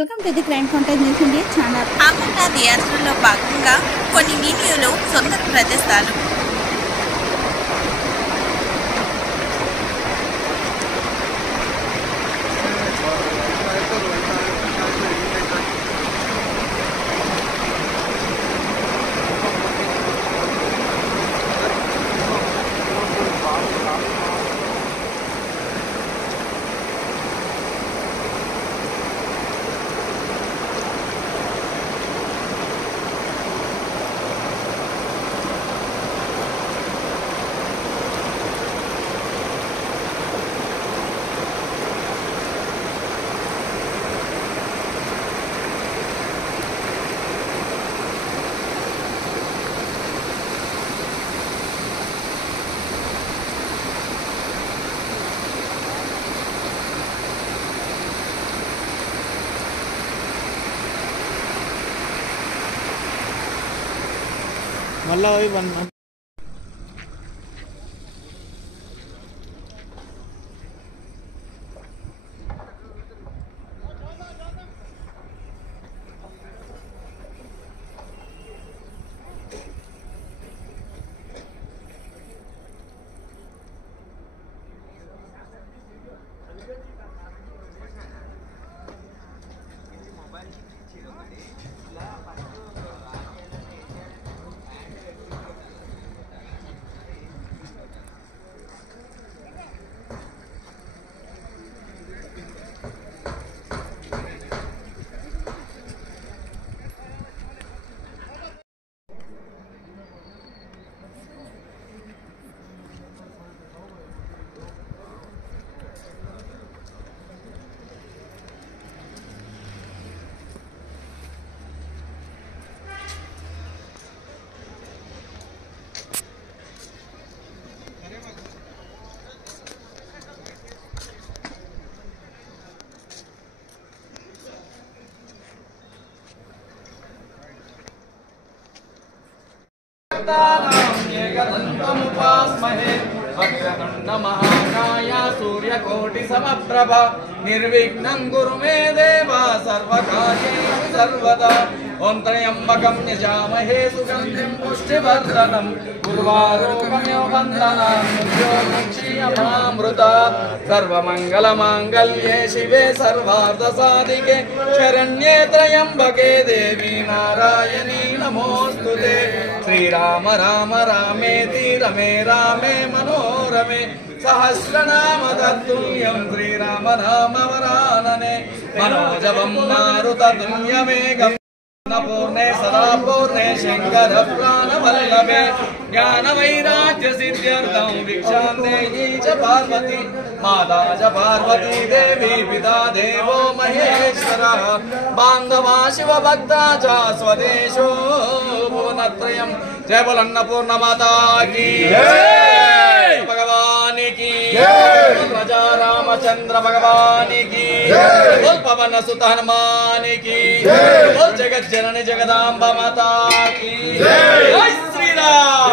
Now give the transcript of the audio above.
Welcome to the crime content news India channel. Amarnath యాత్రలో భాగంగా కొన్ని వీడియోలు సొంత ప్రదేశాలు. మళ్ళా పోయి వన్ महाकाय सूर्यकोटि समप्रभ निर्विघ्नं कुरु मे देव सर्वकार्येषु सर्वदा ओं त्र्यम्बकं यजामहे सुगन्धिं पुष्टिवर्धनं उर्वारुकमेव वन्दनान् मृत्योर्मुक्षीयमामृतात् सर्वमङ्गलमाङ्गल्ये शिवे सर्वार्थसाधिके शरण्ये त्र्यम्बके देवी नारायणी नमोऽस्तुते श्रीराम राम रामेति रमे रामे मनोरमे सहस्रनाम तत्तुल्यं श्रीराम नाम वरानने मनोजवं मारुततुल्यमेकं पूर्णे सदा पूर्णे शंकर प्राणवल्लभे ज्ञान वैराग्य सिद्ध्यर्थं भिक्षां देहि च पार्वती माता च पार्वती देवी पिता देवो महेश्वरः बान्धवा शिव भक्ता च स्वदेशो भुवनत्रयम् जय बोल अन्नपूर्ण माता की जय भगवान की जय राजा रामचंद्र भगवान की जय बोल पवन सुत हनुमान की जय बोल जगत जननी जगदांबा माता की जय श्री राम।